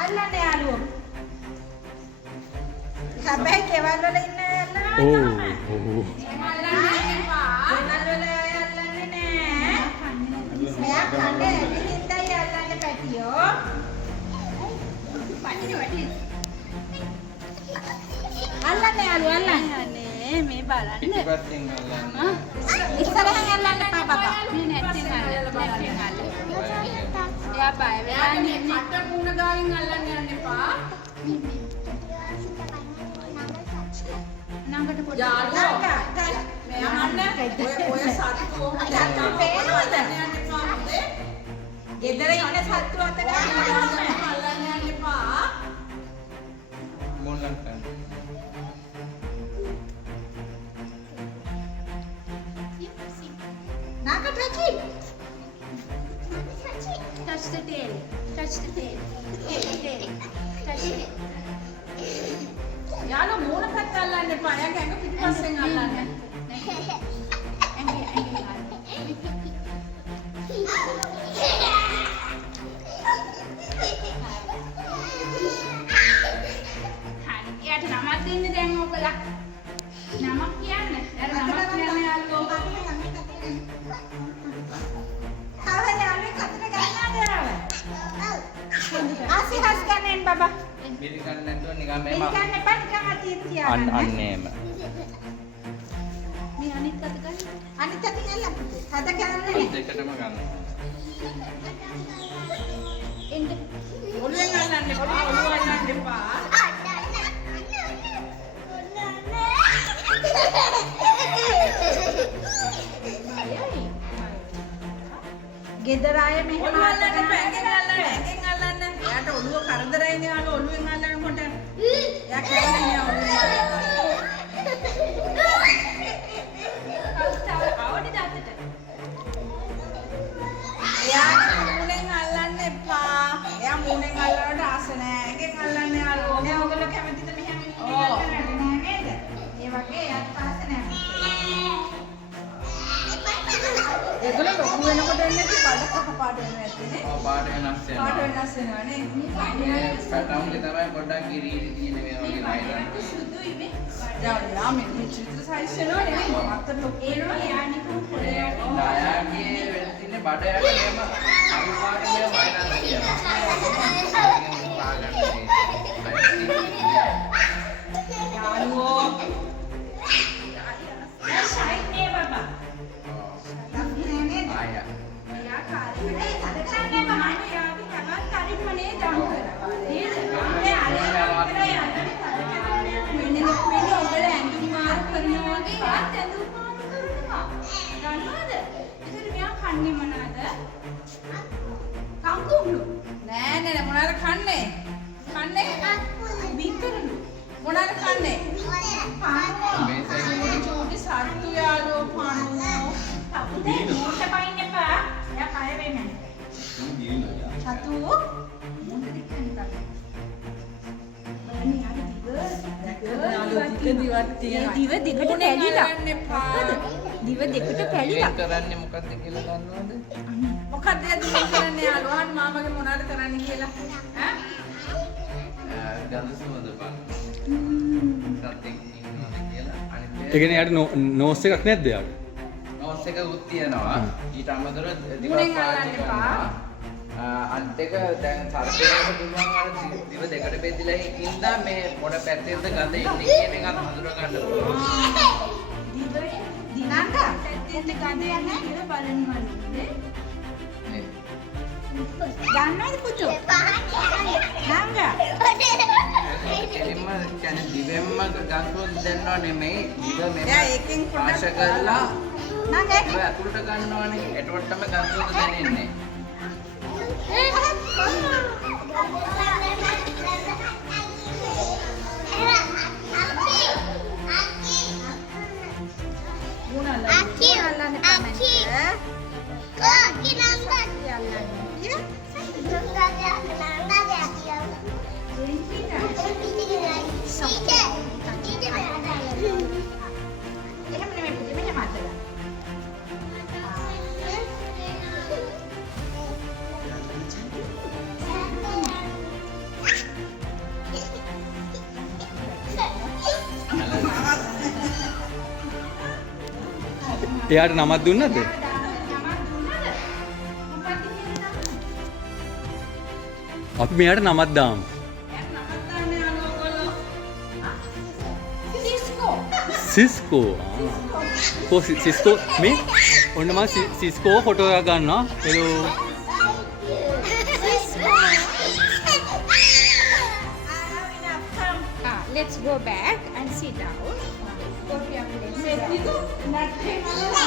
අල්ලන්නේ යාළුවෝ. හැබැයි කෙවල් වල ඉන්න යනවා. ඔව්. අල්ලන්නේ පා. කෙවල් වල අල්ලන්නේ නෑ. මෙයා කන්නේ හින්දායි අල්ලන්නේ පැටියෝ. පන්නේ වටි. අල්ලන්නේ යාළුවෝ අල්ලන්නේ. මේ බලන්න. පිටිපස්සෙන් අල්ලන්න. ඉස්සරහින් අල්ලන්න පාපා. මේ නැත්නම් අල්ලන්න. එයා බය වෙලා ඉන්නේ. අත මුණ ගාවින් අල්ලන්න යන්න එපා. නංගට පොඩි යාළුවෝ. මෙයා ඔය සත්තු යන්න පේනවද? යන්න එපා මොකද? ගෙදර ඉන්න සත්තු අතර යන්න අල්ලන්න යන්න එපා. මොල්ලන් ගන්න. Naga touch it. Touch the tail. Touch the tail. Tail. Touch it. යාළුවෝ මූණ පැත්ත අල්ලන්න එපා. එයාගේ ඇඟ පිටිපස්සෙන් අල්ලන්න. එයාට නමක් දෙන්න දැන් ඔබලා. නමක් කියන්න. එයාට නමක් කියන්න යාළුවෝ. Asihas kanin baba. බිලි ගන්න නැතුව නිකන් Ini මේම kan depan kan tiyan. අන්නේම. මේ අනිත් අත ගන්න. Anita tinggal lah putih. Ada kan දෙකටම ගන්න. එන්න. ඔළුවෙන් අල්ලන්න එපා. ඔළුව අල්ලන්න එපා. ගෙදර අය මෙහෙම ඔළුව අල්ලන්න එපා. ඇඟෙන් අල්ලන්න. ඇඟෙන් අල්ලන්න. එයාට ඔළුව කරදරයිනේ යාළුවෝ ඔළුවෙන් අල්ලනකොට. එයා කැරෙන්නේ ඔළුවෙන්. අවඩි දාතට. එයා මූණෙන් අල්ලන්න එපා. එයා මූණෙන් අල්ලනකොට ආස නැහැ. ඇඟෙන් අල්ලන්න යාළුවෝ. දැන් ඔයගොල්ලෝ කැමතිද මෙහෙම ඉන්න නේද? ඒ වගේ එයාට පාස නැහැ. ඒගොල්ලෝ ලොකු වෙනකොට එන්නේ බඩ කහ පාට වෙනවා ඇත්තනේ. ඔව් පාට වෙනස් වෙනවා. පාට වෙනස් වෙනවානේ. මේ පැටවුන්ගේ තමයි පොඩ්ඩක් කිරි තියෙන මේ වගේ ලයින්. සුදුයි මේ. යා මේ චිත්‍ර සයිස් වෙනවා නේ. අතට ලොකු ඒනෝ යානිකු පොළයට. ඩායාගේ වෙන තියෙන බඩ යටේම අරු පාට මේ වයින්ස් කියනවා. යාළුවෝ. ෂයින් නේ බබා. ආයා. එයා කාලේ අද කරන්නේ මම යාවි නගත් කරින්මනේ දම් කරා. නේද? මේ අර මෙන්න ඔබල ඇඳුම් මාරු කරනවා වගේ එයාත් ඇඳුම් මාරු කරනවා. දන්නවද? ඒතර මෙයා කන්නේ මොනවාද? කංකුම්ලු. නෑ මොනවාද කන්නේ? කන්නේ බින්දරලු. මොනවාද කන්නේ? පානෝ. චූටි සත්තු යාළුවෝ පානෝ. අපුතේ මොකට පයින් එපා. එයා කය වෙන්නේ. සතු මොකද කියන්නේ? බලන්න යාළුවෝ දිව දෙකට පැලිලා. දිව දෙකට පැලිලා. කරන්නේ මොකද්ද කියලා දන්නවද? මොකක්ද එයා කරන්නේ යාළුවා මාමගේ මොනවාද කරන්නේ කියලා ඈ ගඳ සුවඳ බලන්න. සත්‍යෙක් ඉන්නවද කියලා අනිත් ඒ කියන්නේ යාට නෝස් එකක් නැද්ද යාට? නෝස් එකකුත් තියෙනවා. ඊට අමතරව මුණෙන් අල්ලන්න එපා. අනිත් එක දැන් සර්පේකට පුළුවන් අර දිව දෙකට බෙදලා ඉඳලා මේ මොන පැත්තෙන්ද ගඳ එන්නේ කියන එකත් හඳුනා ගන්න පුළුවන්. දිනංග පැත්තෙන් ගඳ යන්නේ කියලා බලනවා නේද? දන්නවද පුතෝ? නංග එලින්ම කියන්නේ දිවෙන්ම ගන්තුත් දෙන්නව නෙමෙයි දිව එයා මෙහෙම ඒකෙන් පාෂ පොඩ්ඩක් කරලා නංග දිව ඇතුළට ගන්නවනේ එතකොටම ගන්තුත් දැනෙන්නේ. එයාට නමක් දුන්නද? නමක් දුන්නද? මොකක්ද කියන්නේ නම? අපි මෙයාට නමක් දාමු. එයාට නමක් දාන්න යනවා ඔයගොල්ලෝ. සිස්කෝ. සිස්කෝ. සිස්කෝ මේ ඔන්න මම සිස්කෝ ෆොටෝ එකක් ගන්නවා. Hello. Let's go back and sit down. Let's go.